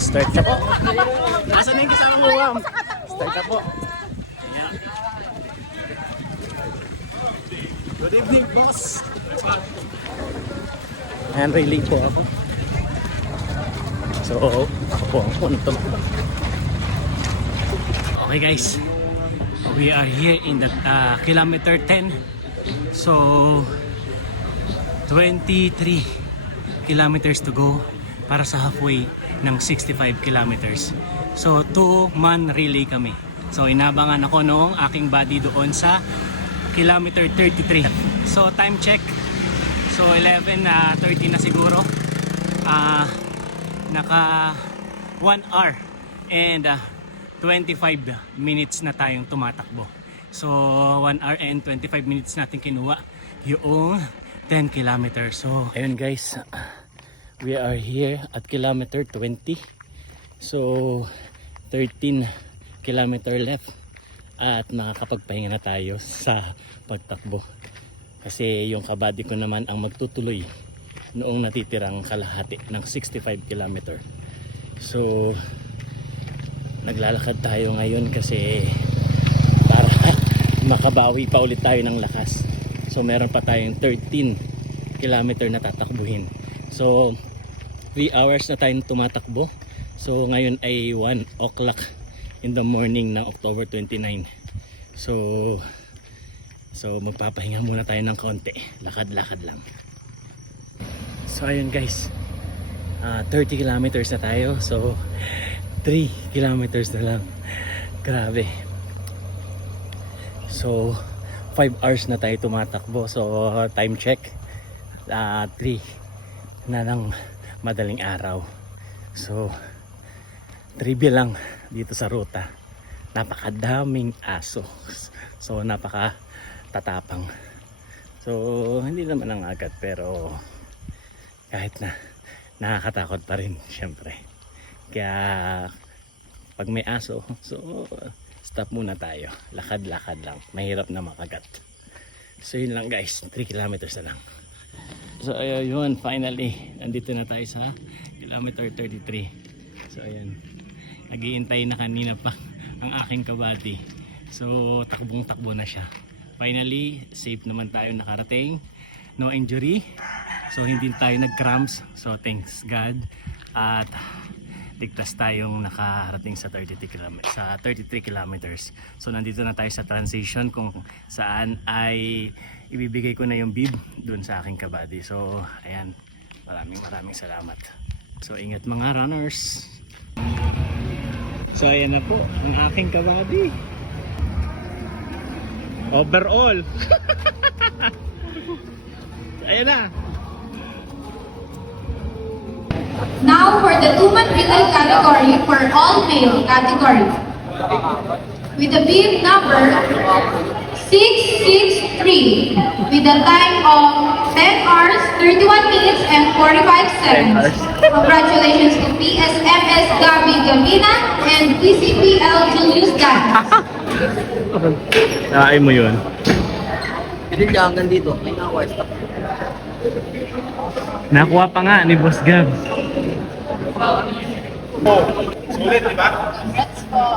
Start na po. Asan na yung kasama mo, ma'am? Start na po. Ayan. Good evening, boss. Ayan, relay po ako. So, ako po ang punto. Okay guys, we are here in the kilometer 10. So, 23 kilometers to go para sa halfway ng 65 kilometers. So 2-man relay kami. So inabangan ako noong aking body doon sa kilometer 33. So time check. So 11:30 na siguro. Naka 1 hour and 25 minutes na tayong tumatakbo. So 1 hour and 25 minutes natin kinuha yung 10 kilometers. So ayun guys, we are here at kilometer 20. So 13 kilometer left at makakapagpahinga na tayo sa pagtakbo. Kasi yung kabady ko naman ang magtutuloy noong natitirang kalahati ng 65 kilometer. So naglalakad tayo ngayon kasi para makabawi pa ulit tayo ng lakas. So meron pa tayong 13 kilometer na tatakbuhin. So 3 hours na tayong tumatakbo. So ngayon ay 1 o'clock in the morning ng October 29. So magpapahinga muna tayo ng kaunti. Lakad-lakad lang. So ayun guys, 30 kilometers na tayo. So 3 kilometers na lang. Grabe. So 5 hours na tayo tumatakbo. So time check, 3 na ng madaling araw. So trivia lang dito sa ruta, napakadaming aso. So napaka tatapang. So hindi naman ang agad, pero kahit na nakakatakot pa rin syempre. Kaya pag may aso, so stop muna tayo, lakad-lakad lang, mahirap na makagat. So yun lang guys, 3 kilometers na lang. So ayun, finally nandito na tayo sa kilometer 33. So ayun, naghihintay na kanina pa ang aking kabady. So takbong takbo na siya. Finally, safe naman tayo nakarating, no injury. So hindi tayo nag-cramps, so thanks God. At ligtas tayong nakarating sa 33 kilometers. So nandito na tayo sa transition kung saan ay ibibigay ko na yung bib dun sa aking kabady. So ayan, maraming salamat. So ingat mga runners. So ayan na po ang aking kabady. Overall. Ayan na. Now for the 2-man relay category for all male category. With the bib number 663 with a time of 10 hours, 31 minutes and 45 seconds. Congratulations to PSMS Gabi Gamina and PCPL Julius Dan. Naay mo yun. Hindi niya hanggang dito. May nakuha. Nakuha pa nga ni Boss Gabs. Sulit, di ba? Let's go.